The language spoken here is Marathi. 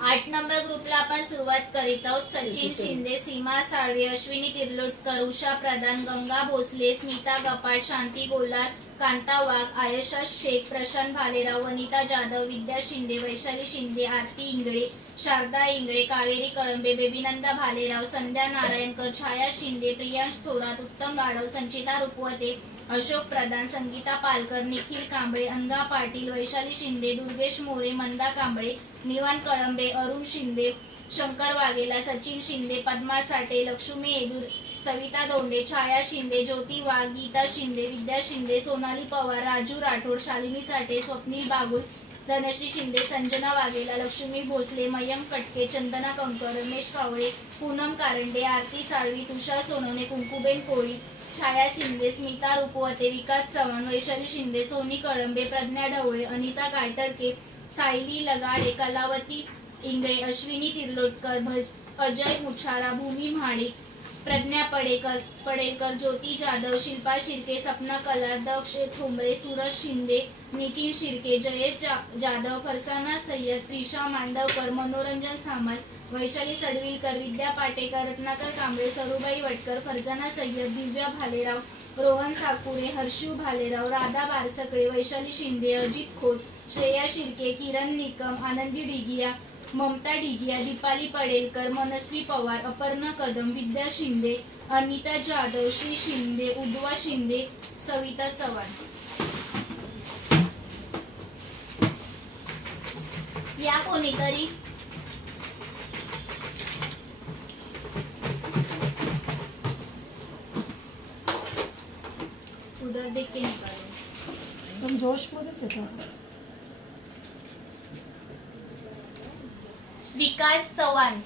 8 नंबर ग्रुपला आपण सुरुवात करीत आहोत। सचिन शिंदे, सीमा साळवे, अश्विनी तिर्लोटकर, उषा प्रधान, गंगा भोसले, स्मिता गपाट, शांती गोलार, कांता वाघ, आयशा शेख, प्रशांत भालेराव, वनिता जाधव, विद्या शिंदे, वैशाली शिंदे, आरती इंगळे, शारदा इंगळे, कावेरी कळंबे, बेबीनंदा भालेराव, संध्या नारायणकर, छाया शिंदे, प्रियांश थोरात, उत्तम गाढव, संचिता रुपवते, अशोक प्रधान, संगीता पालकर, निखिल कांबळे, अंगा पाटील, वैशाली शिंदे, दुर्गेश मोरे, मंदा कांबळे, निवान कळंबे, अरुण शिंदे, शंकर वाघेला, सचिन शिंदे, पद्मा साठे, लक्ष्मी येदूर, सविता दोंडे, छाया शिंदे, ज्योती वाघ, गीता शिंदे, विद्या शिंदे, सोनाली पवार, राजू राठोड, शालिनी साठे, स्वप्नील बागुल, धनश्री शिंदे, संजना वाघेला, लक्ष्मी भोसले, मयंक कटके, चंदना कंकर, रमेश कावळे, पूनम कारंडे, आरती साळवी, तुषार सोनवणे, कुंकुबेन कोळी, छाया शिंदे, स्मिता रुपवते, विकास चव्हाण, वैशाली शिंदे, सोनी कळंबे, प्रज्ञा ढवळे, अनिता गायतडके, सायली लगाडे, कलावती इंगळे, अश्विनी तिर्लोटकर, अजय मुछारा, भूमी म्हाडिक, प्रज्ञा पडेलकर, ज्योती जाधव, शिल्पा शिर्के, सपना कलार, दक्ष ठोंबरे, सूरज शिंदे, नितीन शिर्के, जयेश जाधव, फरसाना सय्यद, प्रिशा मांडवकर, मनोरंजन सामंत, वैशाली सडविलकर, विद्या पाटेकर, रत्नाकर कांबळे, सरुबाई वटकर, फरजाना सय्यद, दिव्या भालेराव, रोहन साकुरे, हर्षू भालेराव, राधा बारसकडे, वैशाली शिंदे, अजित खोत, श्रेया शिर्के, किरण निकम, आनंदी डिगिया, ममता डिगिया, दीपाली पडेलकर, मनस्वी पवार, अपर्णा कदम, विद्या शिंदे, अनिता जाधव, श्री शिंदे, उद्वा शिंदे, सविता चव्हाण। या कोणीतरी उधर देख के निकालो। तुम जोश मध्येच येतो। विकास चव्हाण,